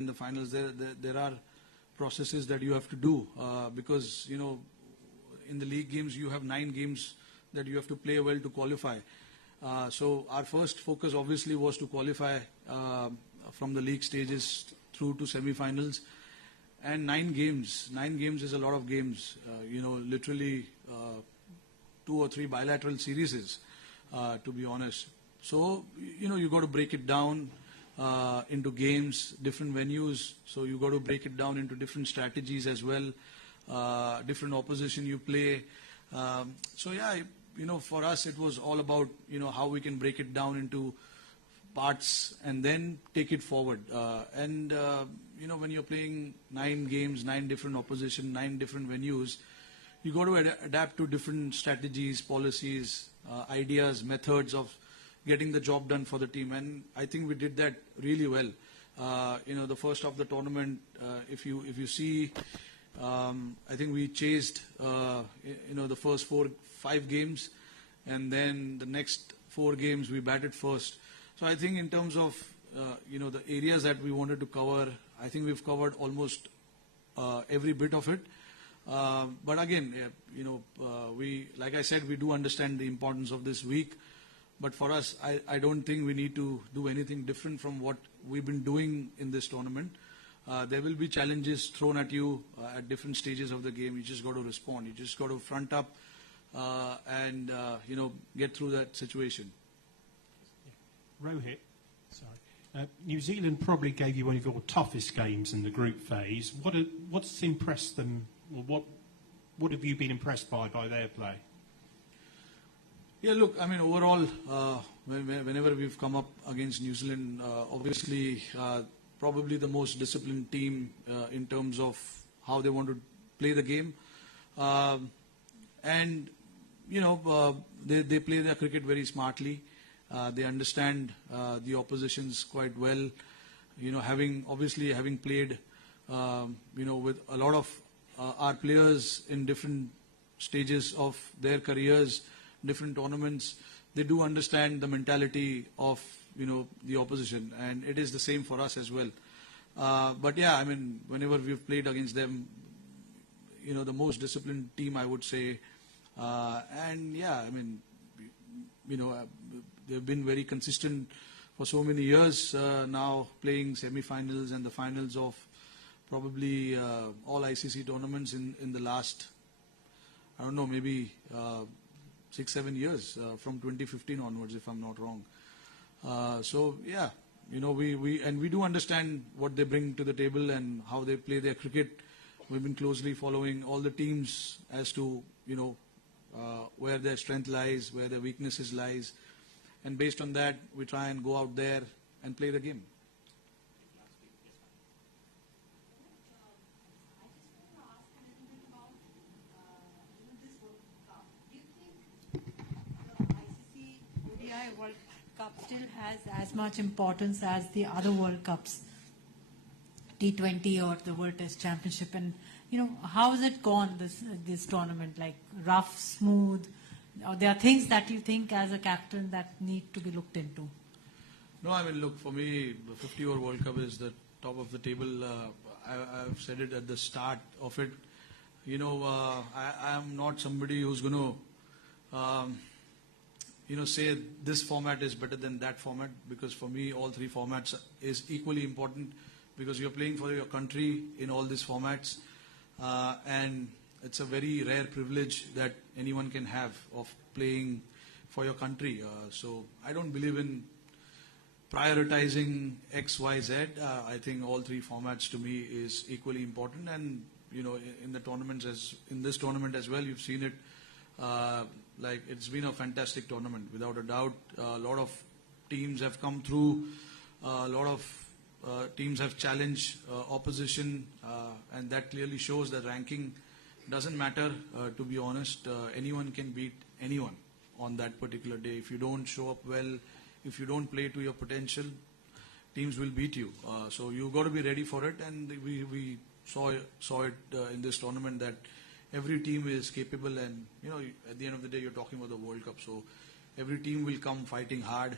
in the finals, there are processes that you have to do because, you know, in the league games you have 9 games that you have to play well to qualify. So our first focus obviously was to qualify from the league stages through to semi-finals. And 9 games is a lot of games, you know, literally 2 or 3 bilateral series, to be honest. So, you know, you got to break it down into games, different venues. So you got to break it down into different strategies as well, different opposition you play. So yeah, you know, for us it was all about, you know, how we can break it down into parts and then take it forward. You know, when you're playing 9 games, 9 different opposition, 9 different venues, you got to adapt to different strategies, policies, ideas, methods of getting the job done for the team. And I think we did that really well. You know, the first of the tournament, if you see, I think we chased, you know, the first 4-5 games, and then the next 4 games we batted first. So I think in terms of, you know, the areas that we wanted to cover, I think we've covered almost every bit of it. But again, you know, like I said, we do understand the importance of this week. But for us, I don't think we need to do anything different from what we've been doing in this tournament. There will be challenges thrown at you at different stages of the game. You just got to respond. You just got to front up and, you know, get through that situation. Rohit, sorry. New Zealand probably gave you one of your toughest games in the group phase. What's impressed them? Or what have you been impressed by their play? Yeah, look, I mean, overall, whenever we've come up against New Zealand, obviously, probably the most disciplined team in terms of how they want to play the game. And, you know, they play their cricket very smartly. They understand the oppositions quite well. You know, having played, you know, with a lot of our players in different stages of their careers, different tournaments, they do understand the mentality of, you know, the opposition, and it is the same for us as well. But yeah, I mean, whenever we've played against them, you know, the most disciplined team, I would say. And yeah, I mean, you know, they've been very consistent for so many years now, playing semi-finals and the finals of probably all ICC tournaments in the last, I don't know, maybe 6-7 years, from 2015 onwards, if I'm not wrong. So yeah, you know, we do understand what they bring to the table and how they play their cricket. We've been closely following all the teams as to, you know, where their strength lies, where their weaknesses lies, and based on that, we try and go out there and play the game. World Cup still has as much importance as the other World Cups, T20 or the World Test Championship, and you know, how has it gone this tournament? Like rough, smooth, or there are things that you think as a captain that need to be looked into? No, I mean, look, for me, the 50-over World Cup is the top of the table. I've said it at the start of it. You know, I am not somebody who's going to you know, say this format is better than that format, because for me all 3 formats is equally important, because you're playing for your country in all these formats, and it's a very rare privilege that anyone can have of playing for your country. So I don't believe in prioritizing X, Y, Z. I think all 3 formats to me is equally important, and you know, in the tournaments, in this tournament as well, you've seen it. Like, it's been a fantastic tournament, without a doubt. A lot of teams have come through. A lot of teams have challenged opposition, and that clearly shows that ranking doesn't matter, to be honest. Anyone can beat anyone on that particular day. If you don't show up well, if you don't play to your potential, teams will beat you. So you've got to be ready for it, and we saw it in this tournament that every team is capable, and you know, at the end of the day, you're talking about the World Cup, so every team will come fighting hard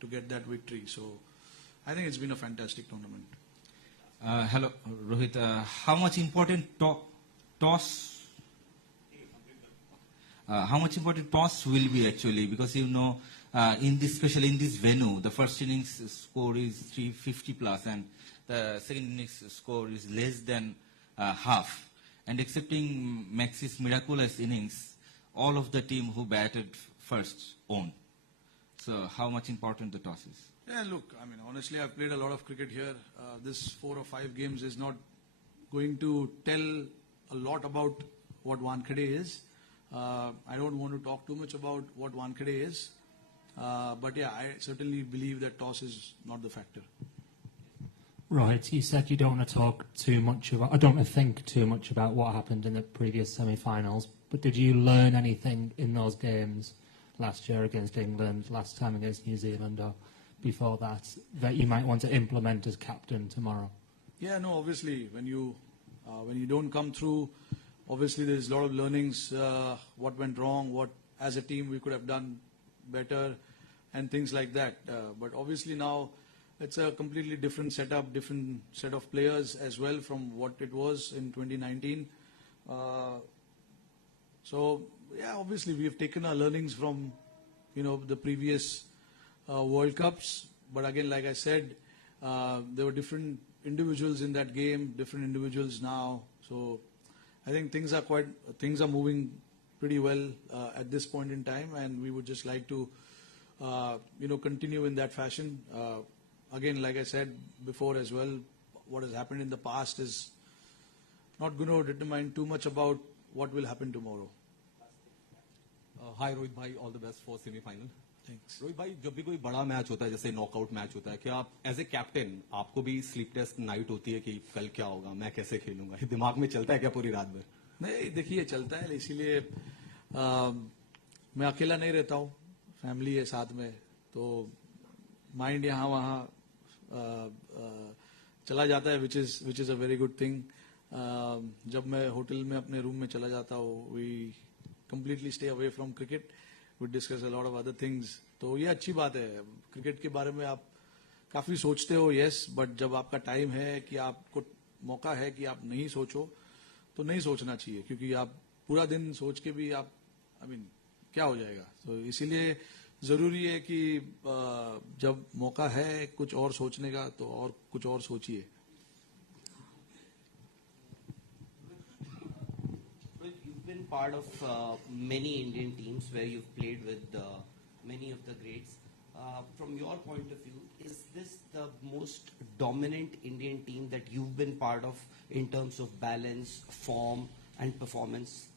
to get that victory. So I think it's been a fantastic tournament. Hello, Rohit. How much important toss? How much important toss will be actually? Because especially in this venue, the first innings score is 350 plus, and the second innings score is less than half. And excepting Max's miraculous innings, all of the team who batted first won. So, how much important the toss is? Yeah, look, I mean, honestly, I've played a lot of cricket here. This 4 or 5 games is not going to tell a lot about what Wankhede is. I don't want to talk too much about what Wankhede is. But yeah, I certainly believe that toss is not the factor. Right, you said you don't want to talk too much about, I don't want to think too much about what happened in the previous semi-finals, but did you learn anything in those games last year against England, last time against New Zealand, or before that you might want to implement as captain tomorrow? Yeah, no, obviously, when you don't come through, obviously there's a lot of learnings, what went wrong, what as a team we could have done better, and things like that. But obviously now it's a completely different setup, different set of players as well from what it was in 2019. So yeah, obviously we have taken our learnings from the previous World Cups. But again, like I said, there were different individuals in that game, different individuals now. So I think things are moving pretty well at this point in time, and we would just like to continue in that fashion. Again, like I said before as well, what has happened in the past is not going to determine too much about what will happen tomorrow. Hi Rohit bhai, all the best for semi-final. Thanks. Rohit भाई, जब भी कोई बड़ा match होता है, जैसे knockout match होता है, क्या आप एज ए कैप्टन आपको भी स्लीपलेस नाइट होती है कि कल क्या होगा, मैं कैसे खेलूंगा, ये दिमाग में चलता है क्या पूरी रात भर? नहीं, देखिए चलता है, इसीलिए मैं अकेला नहीं रहता हूँ, फैमिली है साथ में, तो माइंड यहाँ वहाँ चला जाता है, which is a very good thing. जब मैं होटल में अपने रूम में चला जाता हूँ, we completely stay away from cricket, we discuss a lot of other things. तो ये अच्छी बात है. क्रिकेट के बारे में आप काफी सोचते हो, यस, बट जब आपका टाइम है कि आपको मौका है कि आप नहीं सोचो, तो नहीं सोचना चाहिए, क्योंकि आप पूरा दिन सोच के भी आप क्या हो जाएगा. तो इसीलिए जरूरी है कि जब मौका है कुछ और सोचने का, तो और कुछ और सोचिए. You've been part of many Indian teams where you've played with many of the greats. From your point of view, is this the most dominant Indian team that you've been part of in terms of balance, form, and performance?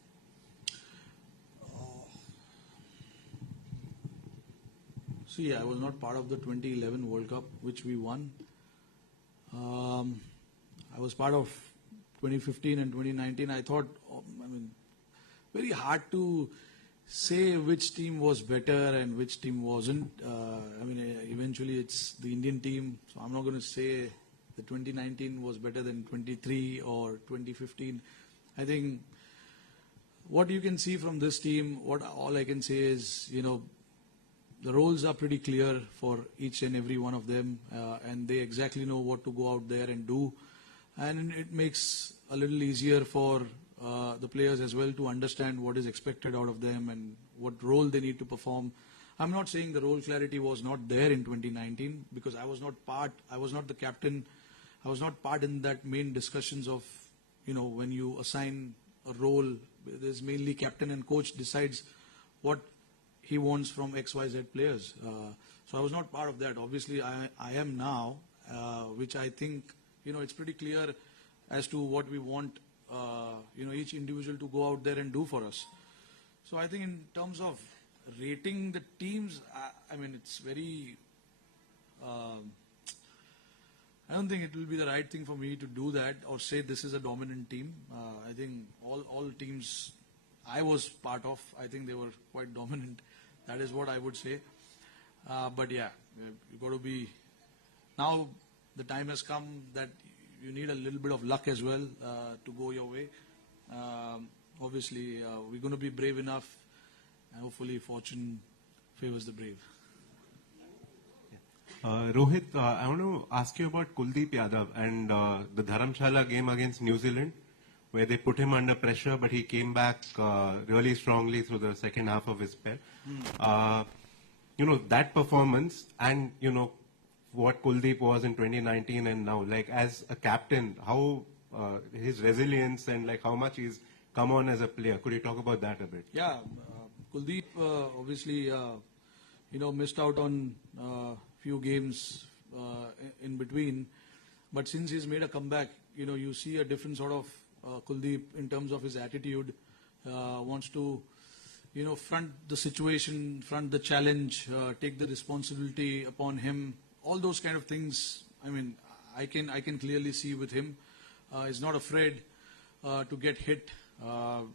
See, I was not part of the 2011 World Cup, which we won. I was part of 2015 and 2019. I thought, very hard to say which team was better and which team wasn't. Eventually it's the Indian team, so I'm not going to say that 2019 was better than 23 or 2015. I think what you can see from this team, all I can say is, the roles are pretty clear for each and every one of them, and they exactly know what to go out there and do. And it makes a little easier for the players as well to understand what is expected out of them and what role they need to perform. I'm not saying the role clarity was not there in 2019, because I was not the captain, I was not part in that main discussions of, when you assign a role, there's mainly captain and coach decides what he wants from XYZ players. So I was not part of that. Obviously, I am now, which I think, it's pretty clear as to what we want, each individual to go out there and do for us. So I think in terms of rating the teams, it's very, I don't think it will be the right thing for me to do that or say this is a dominant team. I think all teams I was part of, I think they were quite dominant. That is what I would say. But yeah, you've got to be... Now the time has come that you need a little bit of luck as well to go your way. Obviously, we're going to be brave enough, and hopefully fortune favors the brave. Rohit, I want to ask you about Kuldeep Yadav and the Dharamshala game against New Zealand, where they put him under pressure, but he came back really strongly through the second half of his spell. That performance and, what Kuldeep was in 2019 and now, like as a captain, how his resilience and like how much he's come on as a player. Could you talk about that a bit? Yeah, Kuldeep obviously, missed out on few games in between, but since he's made a comeback, you see a different sort of Kuldeep in terms of his attitude. Wants to, front the situation, front the challenge, take the responsibility upon him. All those kind of things. I mean, I can clearly see with him. He's not afraid to get hit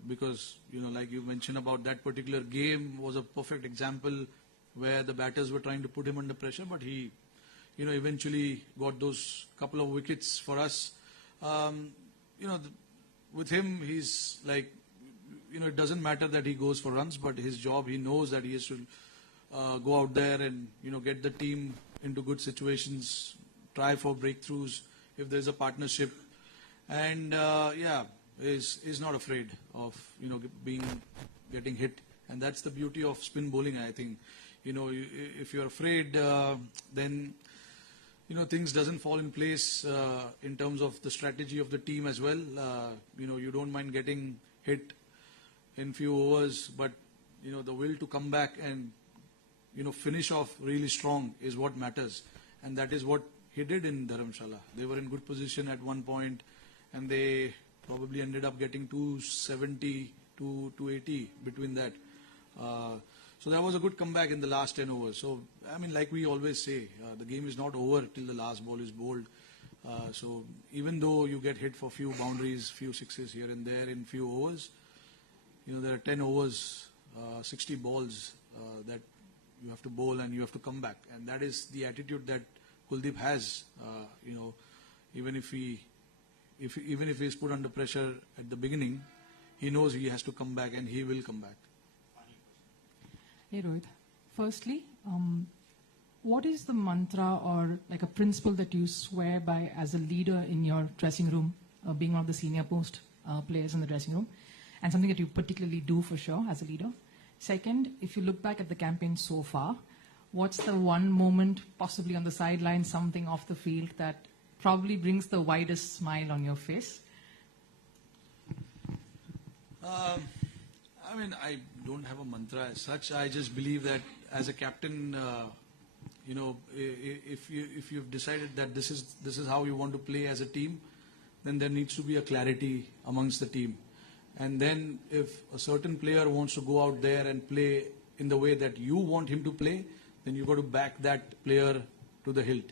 because like you mentioned about that particular game was a perfect example where the batters were trying to put him under pressure, but he, eventually got those couple of wickets for us. With him, he's like, it doesn't matter that he goes for runs, but his job, he knows that he has to go out there and, get the team into good situations, try for breakthroughs if there's a partnership. And, is not afraid of, getting hit. And that's the beauty of spin bowling, I think. If you're afraid, then, things doesn't fall in place in terms of the strategy of the team as well. You don't mind getting hit in few overs, but, the will to come back and, finish off really strong is what matters. And that is what he did in Dharamshala. They were in good position at one point, and they probably ended up getting 270 to 280 between that. So that was a good comeback in the last 10 overs. So, I mean, like we always say, the game is not over till the last ball is bowled. So even though you get hit for few boundaries, few sixes here and there in few overs, there are 10 overs, 60 balls that you have to bowl and you have to come back. And that is the attitude that Kuldeep has. Even if he's put under pressure at the beginning, he knows he has to come back and he will come back. Hey Rohit, firstly, what is the mantra or like a principle that you swear by as a leader in your dressing room, being one of the senior post players in the dressing room, and something that you particularly do for sure as a leader? Second, if you look back at the campaign so far, what's the one moment, possibly on the sideline, something off the field that probably brings the widest smile on your face? I mean, I don't have a mantra as such. I just believe that as a captain, if you've decided that this is how you want to play as a team, then there needs to be a clarity amongst the team. And then if a certain player wants to go out there and play in the way that you want him to play, then you've got to back that player to the hilt.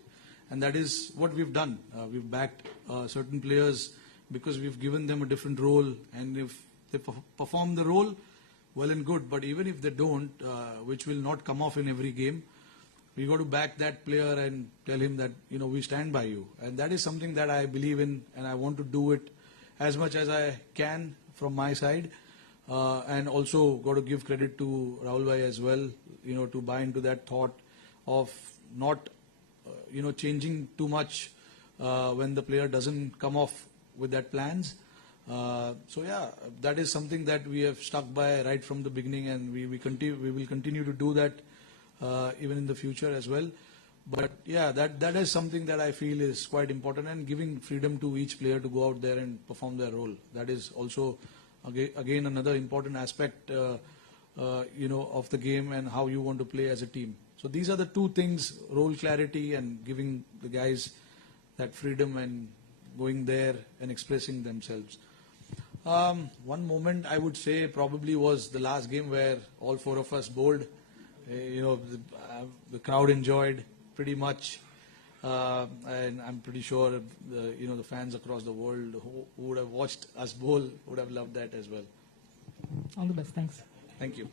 And that is what we've done. We've backed certain players because we've given them a different role. And if they perform the role, well and good. But even if they don't, which will not come off in every game, we got to back that player and tell him that, we stand by you. And that is something that I believe in, and I want to do it as much as I can from my side. And also got to give credit to Rahul Bhai as well, to buy into that thought of not, changing too much when the player doesn't come off with that plans. So yeah, that is something that we have stuck by right from the beginning, and we will continue to do that even in the future as well. But yeah, that is something that I feel is quite important, and giving freedom to each player to go out there and perform their role. That is also again another important aspect of the game and how you want to play as a team. So these are the two things: role clarity and giving the guys that freedom and going there and expressing themselves. One moment I would say probably was the last game where all four of us bowled. The crowd enjoyed pretty much, and I'm pretty sure the fans across the world who would have watched us bowl would have loved that as well. All the best. Thanks. Thank you.